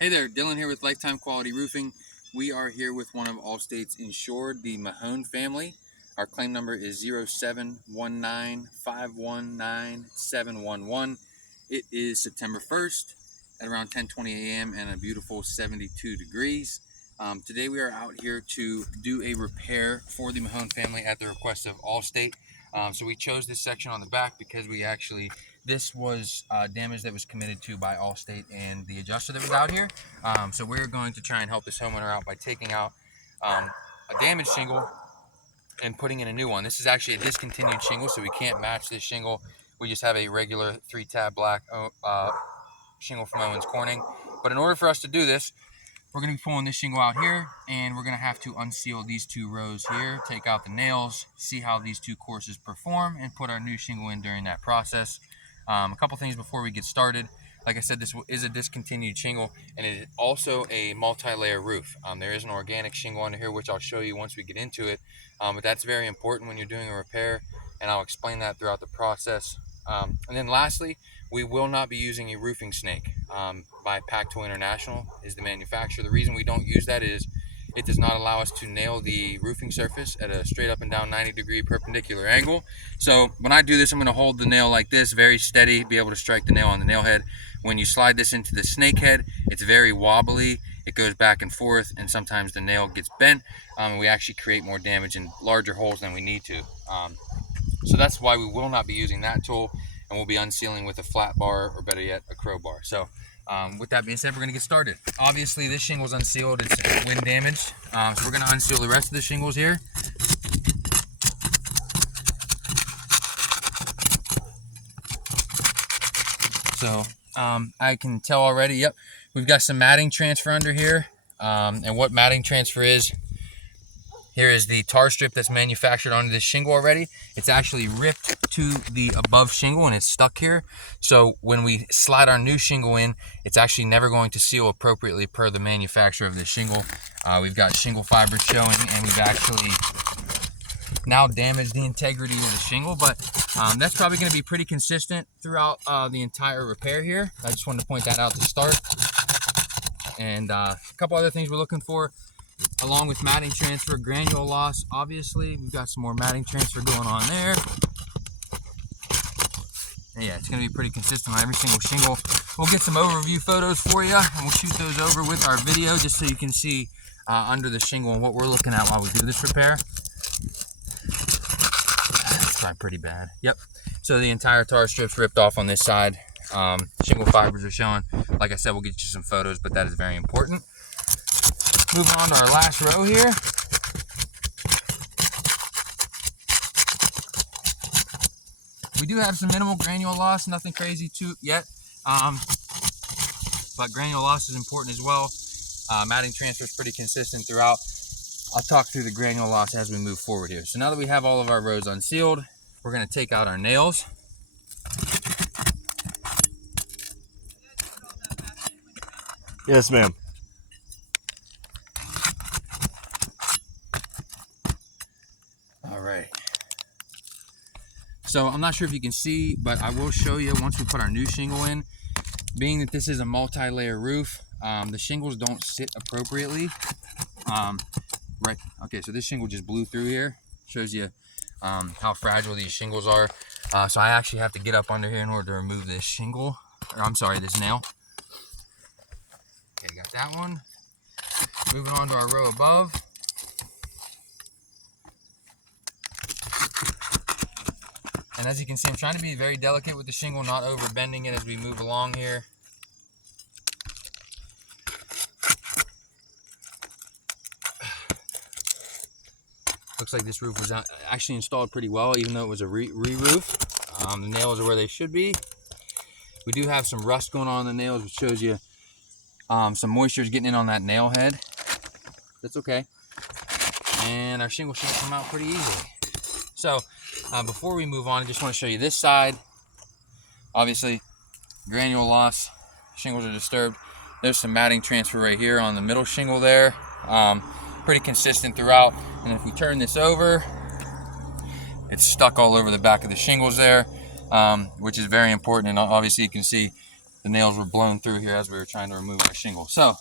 Hey there, Dylan here with Lifetime Quality Roofing. We are here with one of Allstate's insured, the Mahone family. Our claim number is 0719519711. It is September 1st at around 10:20 a.m. and a beautiful 72 degrees. Today we are out here to do a repair for the Mahone family at the request of Allstate. So we chose this section on the back because this was damage that was committed to by Allstate and the adjuster that was out here. So we're going to try and help this homeowner out by taking out a damaged shingle and putting in a new one. This is actually a discontinued shingle, so we can't match this shingle. We just have a regular 3-tab black shingle from Owens Corning. But in order for us to do this, we're going to be pulling this shingle out here, and we're going to have to unseal these two rows here, take out the nails, see how these two courses perform, and put our new shingle in during that process. A couple things before we get started. Like I said, this is a discontinued shingle, and it is also a multi-layer roof. There is an organic shingle under here, which I'll show you once we get into it. But that's very important when you're doing a repair, and I'll explain that throughout the process. And then lastly, we will not be using a roofing snake. By Pacto International is the manufacturer. The reason we don't use that is it does not allow us to nail the roofing surface at a straight up and down 90-degree perpendicular angle. So when I do this, I'm going to hold the nail like this, very steady, be able to strike the nail on the nail head. When you slide this into the snake head, it's very wobbly. It goes back and forth, and sometimes the nail gets bent, and we actually create more damage and larger holes than we need to. So that's why we will not be using that tool, and we'll be unsealing with a flat bar, or better yet, a crowbar. So with that being said, we're going to get started. Obviously, this shingle's unsealed. It's wind damaged. So we're going to unseal the rest of the shingles here. So I can tell already, yep, we've got some matting transfer under here. And what matting transfer is, here is the tar strip that's manufactured onto this shingle already. It's actually ripped to the above shingle and it's stuck here. So when we slide our new shingle in, it's actually never going to seal appropriately per the manufacturer of this shingle. We've got shingle fibers showing, and we've actually now damaged the integrity of the shingle, but that's probably going to be pretty consistent throughout the entire repair here. I just wanted to point that out to start. And a couple other things we're looking for, along with matting transfer, granule loss. Obviously, we've got some more matting transfer going on there. And yeah, it's going to be pretty consistent on every single shingle. We'll get some overview photos for you, and we'll shoot those over with our video just so you can see under the shingle and what we're looking at while we do this repair. That's probably pretty bad. Yep. So the entire tar strip's ripped off on this side. Shingle fibers are showing. Like I said, we'll get you some photos, but that is very important. Moving on to our last row here. We do have some minimal granule loss, nothing crazy yet, but granule loss is important as well. Matting transfer is pretty consistent throughout. I'll talk through the granule loss as we move forward here. So now that we have all of our rows unsealed, we're going to take out our nails. Yes, ma'am. All right. So I'm not sure if you can see, but I will show you once we put our new shingle in. Being that this is a multi-layer roof, the shingles don't sit appropriately. Right. Okay, so this shingle just blew through here. Shows you how fragile these shingles are. So I actually have to get up under here in order to remove this shingle, or I'm sorry, this nail. Okay, got that one. Moving on to our row above. And as you can see, I'm trying to be very delicate with the shingle, not over bending it as we move along here. Looks like this roof was actually installed pretty well, even though it was a re-roof. The nails are where they should be. We do have some rust going on in the nails, which shows you some moisture is getting in on that nail head. That's okay. And our shingle should come out pretty easily. So before we move on, I just want to show you this side. Obviously, granule loss, shingles are disturbed. There's some matting transfer right here on the middle shingle there. Pretty consistent throughout. And if we turn this over, it's stuck all over the back of the shingles there, which is very important. And obviously you can see the nails were blown through here as we were trying to remove our shingle. So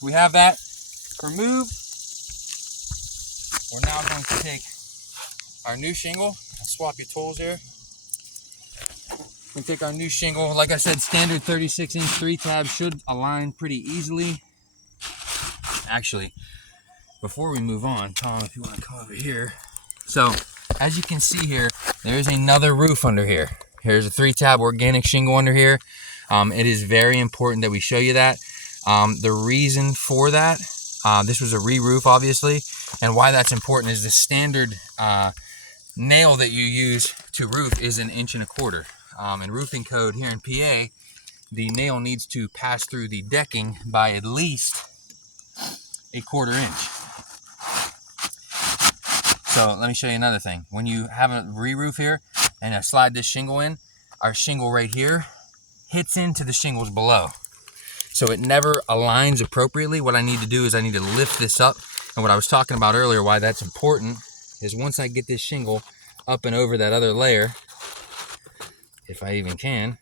we have that removed. We're now going to take our new shingle. I'll swap your tools here. We take our new shingle. Like I said, standard 36-inch 3-tab should align pretty easily. Actually, before we move on, Tom, if you want to come over here. So, as you can see here, there's another roof under here. Here's a 3-tab organic shingle under here. It is very important that we show you that. The reason for that, this was a re-roof, obviously, and why that's important is the standard nail that you use to roof is 1 1/4 inches. In roofing code here in PA, the nail needs to pass through the decking by at least 1/4 inch. So let me show you another thing. When you have a re-roof here and I slide this shingle in, our shingle right here hits into the shingles below. So it never aligns appropriately. What I need to do is I need to lift this up. And what I was talking about earlier, why that's important, is once I get this shingle up and over that other layer, if I even can.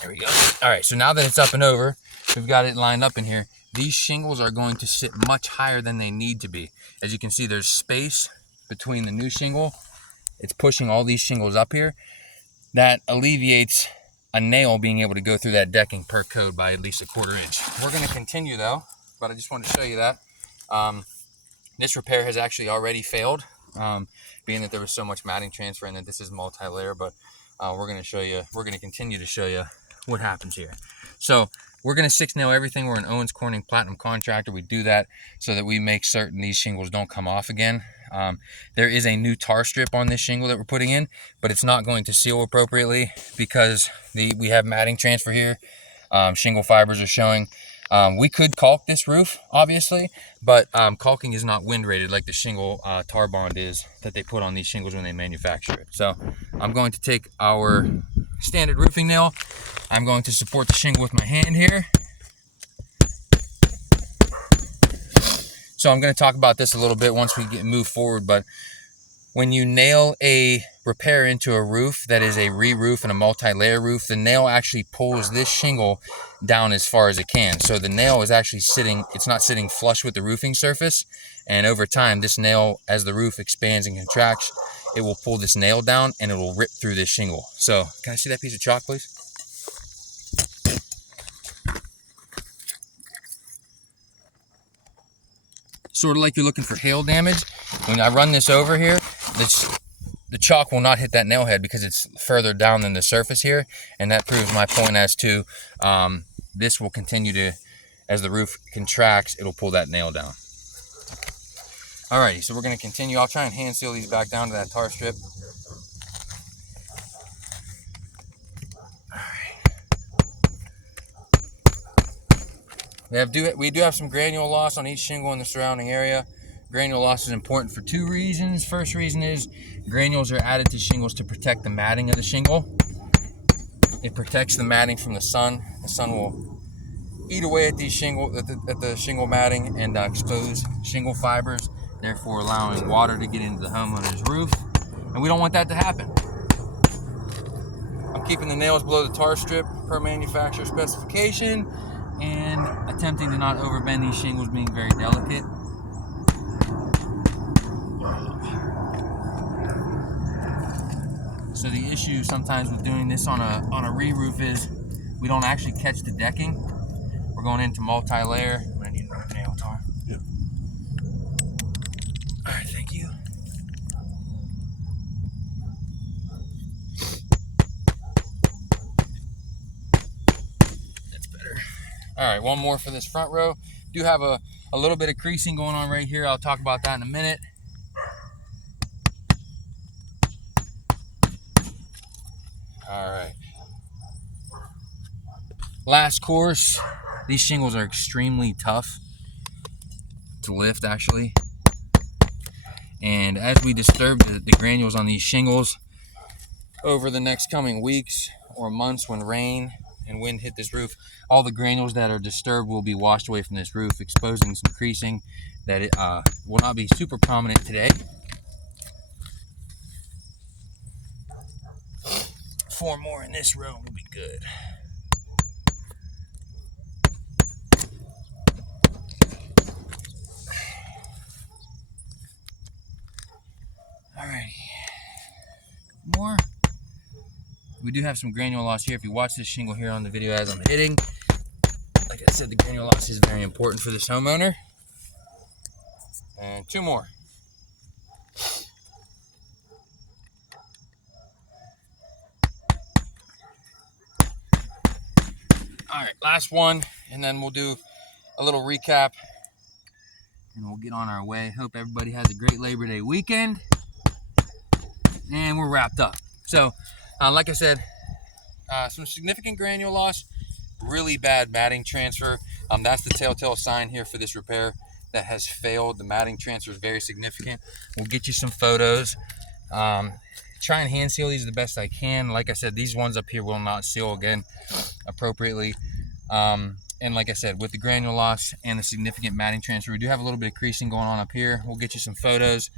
There we go. All right, so now that it's up and over, we've got it lined up in here. These shingles are going to sit much higher than they need to be. As you can see, there's space between the new shingle. It's pushing all these shingles up here. That alleviates a nail being able to go through that decking per code by at least 1/4 inch. We're going to continue though, but I just want to show you that. This repair has actually already failed, being that there was so much matting transfer and that this is multi-layer, but we're going to continue to show you what happens here. So we're going to 6-nail everything. We're an Owens Corning Platinum contractor. We do that so that we make certain these shingles don't come off again. There is a new tar strip on this shingle that we're putting in, but it's not going to seal appropriately because we have matting transfer here. Shingle fibers are showing. We could caulk this roof, obviously, but caulking is not wind rated like the shingle tar bond is that they put on these shingles when they manufacture it. So I'm going to take our standard roofing nail. I'm going to support the shingle with my hand here. So I'm going to talk about this a little bit once we move forward, but when you nail a repair into a roof that is a re-roof and a multi-layer roof, the nail actually pulls this shingle down as far as it can. So the nail is actually sitting, it's not sitting flush with the roofing surface. And over time, this nail, as the roof expands and contracts, it will pull this nail down and it will rip through this shingle. So can I see that piece of chalk, please? Sort of like you're looking for hail damage. When I run this over here, the chalk will not hit that nail head because it's further down than the surface here, and that proves my point as to this will continue to, as the roof contracts, it'll pull that nail down. Alrighty, so we're going to continue. I'll try and hand seal these back down to that tar strip. We do have some granule loss on each shingle in the surrounding area. Granule loss is important for 2 reasons. First reason is granules are added to shingles to protect the matting of the shingle. It protects the matting from the sun. The sun will eat away at these at the shingle matting and expose shingle fibers, therefore allowing water to get into the homeowner's roof. And we don't want that to happen. I'm keeping the nails below the tar strip per manufacturer specification, and attempting to not overbend these shingles, being very delicate. So the issue sometimes with doing this on a re-roof is we don't actually catch the decking. We're going into multi-layer. I need a nail tar. Yep. All right, thank you. All right, one more for this front row. Do have a little bit of creasing going on right here. I'll talk about that in a minute. All right. Last course. These shingles are extremely tough to lift, actually. And as we disturb the granules on these shingles over the next coming weeks or months, when rain and wind hit this roof, all the granules that are disturbed will be washed away from this roof, exposing some creasing that it will not be super prominent today. 4 more in this row will be good. We do have some granule loss here. If you watch this shingle here on the video as I'm hitting, like I said, the granule loss is very important for this homeowner. And 2 more. All right, last one, and then we'll do a little recap and we'll get on our way. Hope everybody has a great Labor Day weekend, and we're wrapped up. So like I said, some significant granule loss, really bad matting transfer. That's the telltale sign here for this repair that has failed. The matting transfer is very significant. We'll get you some photos. Try and hand seal these the best I can. Like I said, these ones up here will not seal again appropriately. And like I said, with the granule loss and the significant matting transfer, we do have a little bit of creasing going on up here. We'll get you some photos.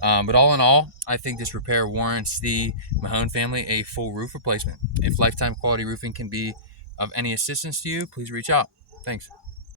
But all in all, I think this repair warrants the Mahone family a full roof replacement. If Lifetime Quality Roofing can be of any assistance to you, please reach out. Thanks.